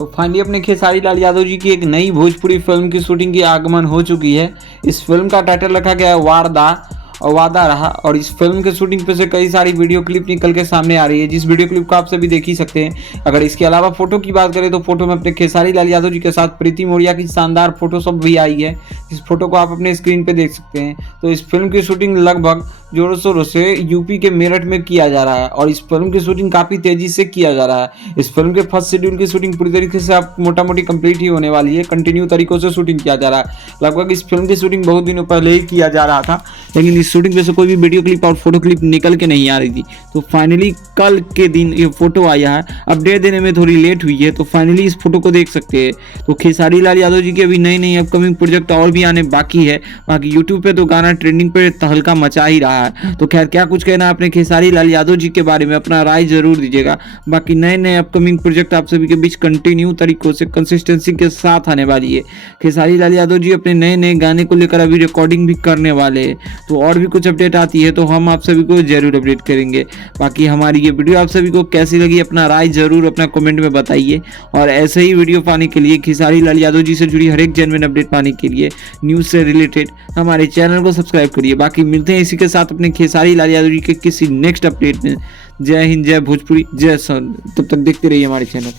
तो फाइनली अपने खेसारी लाल यादव जी की एक नई भोजपुरी फिल्म की शूटिंग की आगमन हो चुकी है। इस फिल्म का टाइटल रखा गया है वारदा और वादा रहा। और इस फिल्म के शूटिंग पे से कई सारी वीडियो क्लिप निकल के सामने आ रही है, जिस वीडियो क्लिप को आप सभी देख ही सकते हैं। अगर इसके अलावा फोटो की बात करें तो फोटो में अपने खेसारी लाल यादव जी के साथ प्रीति मोरिया की शानदार फोटो सब भी आई है। इस फोटो को आप अपने स्क्रीन पे देख सकते हैं। तो इस फिल्म की शूटिंग लगभग जोरों शोरों से यूपी के मेरठ में किया जा रहा है और इस फिल्म की शूटिंग काफ़ी तेजी से किया जा रहा है। इस फिल्म के फर्स्ट शेड्यूल की शूटिंग पूरी तरीके से अब मोटा मोटी कंप्लीट ही होने वाली है। कंटिन्यू तरीकों से शूटिंग किया जा रहा है। लगभग इस फिल्म की शूटिंग बहुत दिनों पहले ही किया जा रहा था, लेकिन इस शूटिंग में से कोई भी वीडियो क्लिप और फोटो क्लिप निकल के नहीं आ रही थी। तो फाइनली कल के दिन ये फोटो आया है। अपडेट देने में थोड़ी लेट हुई है, तो फाइनली इस फोटो को देख सकते हैं। तो खेसारी लाल यादव जी के अभी नई नई अपकमिंग प्रोजेक्ट और भी आने बाकी है। बाकी यूट्यूब पे तो गाना ट्रेंडिंग पे तहलका मचा ही रहा है। तो खैर क्या कुछ कहना है अपने खेसारी लाल यादव जी के बारे में, अपना राय जरूर दीजिएगा। बाकी नए नए अपकमिंग प्रोजेक्ट आप सभी के बीच कंटिन्यू तरीकों से कंसिस्टेंसी के साथ आने वाली है। खेसारी लाल यादव जी अपने नए नए गाने को लेकर अभी रिकॉर्डिंग भी करने वाले हैं। तो और भी कुछ अपडेट आती है तो हम आप सभी को जरूर अपडेट करेंगे। बाकी हमारी ये वीडियो आप सभी को कैसी लगी, अपना राय जरूर अपना कमेंट में बताइए। और ऐसे ही वीडियो पाने के लिए, खेसारी लाल यादव जी से जुड़ी हर एक जेन्युइन अपडेट पाने के लिए, न्यूज़ से रिलेटेड हमारे चैनल को सब्सक्राइब करिए। बाकी मिलते हैं इसी के साथ अपने खेसारी लाल यादव जी के किसी नेक्स्ट अपडेट में। जय हिंद, जय भोजपुरी, जय सन। तब तक देखते रहिए हमारे चैनल।